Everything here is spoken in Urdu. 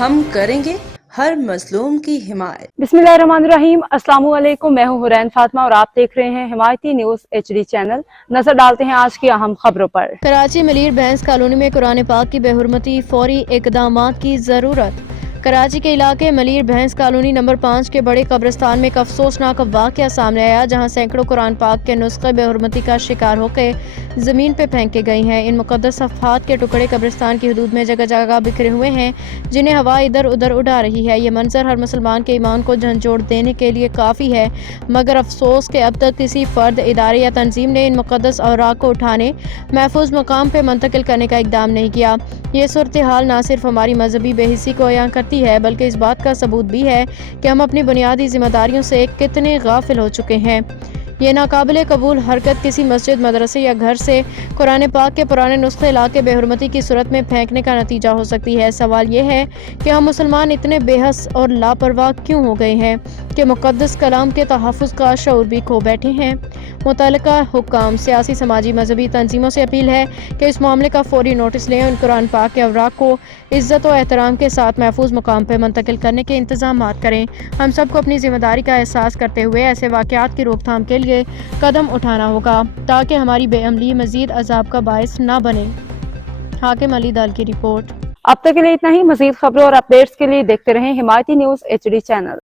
ہم کریں گے ہر مظلوم کی حمایت۔ بسم اللہ الرحمن الرحیم، السلام علیکم، میں ہوں حرین فاطمہ اور آپ دیکھ رہے ہیں حمایتی نیوز HD چینل۔ نظر ڈالتے ہیں آج کی اہم خبروں پر۔ کراچی ملیر بھینس کالونی میں قرآن پاک کی بے حرمتی، فوری اقدامات کی ضرورت۔ کراچی کے علاقے ملیر بھینس کالونی نمبر 5 کے بڑے قبرستان میں ایک افسوسناک واقعہ سامنے آیا، جہاں سینکڑوں قرآن پاک کے نسخے بے حرمتی کا شکار ہو کے زمین پہ پھینکے گئے ہیں۔ ان مقدس صفحات کے ٹکڑے قبرستان کی حدود میں جگہ جگہ بکھرے ہوئے ہیں، جنہیں ہوا ادھر ادھر اڑا رہی ہے۔ یہ منظر ہر مسلمان کے ایمان کو جھنجھوڑ دینے کے لیے کافی ہے، مگر افسوس کہ اب تک کسی فرد، ادارے یا تنظیم نے ان مقدس اوراق کو اٹھانے، محفوظ مقام پہ منتقل کرنے کا اقدام نہیں کیا۔ یہ صورتحال نہ صرف ہماری مذہبی بے حسی کو عیاں کرتی ہے، بلکہ اس بات کا ثبوت بھی ہے کہ ہم اپنی بنیادی ذمہ داریوں سے کتنے غافل ہو چکے ہیں۔ یہ ناقابل قبول حرکت کسی مسجد، مدرسے یا گھر سے قرآن پاک کے پرانے نسخے لا کے بے حرمتی کی صورت میں پھینکنے کا نتیجہ ہو سکتی ہے۔ سوال یہ ہے کہ ہم مسلمان اتنے بے حس اور لاپرواہ کیوں ہو گئے ہیں کہ مقدس کلام کے تحفظ کا شعور بھی کھو بیٹھے ہیں؟ متعلقہ حکام، سیاسی، سماجی، مذہبی تنظیموں سے اپیل ہے کہ اس معاملے کا فوری نوٹس لیں اور قرآن پاک کے اوراق کو عزت و احترام کے ساتھ محفوظ مقام پہ منتقل کرنے کے انتظامات کریں۔ ہم سب کو اپنی ذمہ داری کا احساس کرتے ہوئے ایسے واقعات کی روک تھام کے لیے قدم اٹھانا ہوگا، تاکہ ہماری بے عملی مزید عذاب کا باعث نہ بنے۔ حاکم علی دال کی رپورٹ۔ اب تک کے لیے اتنا ہی۔ مزید خبروں اور اپڈیٹس کے لیے دیکھتے رہیں حمایتی نیوز HD چینل۔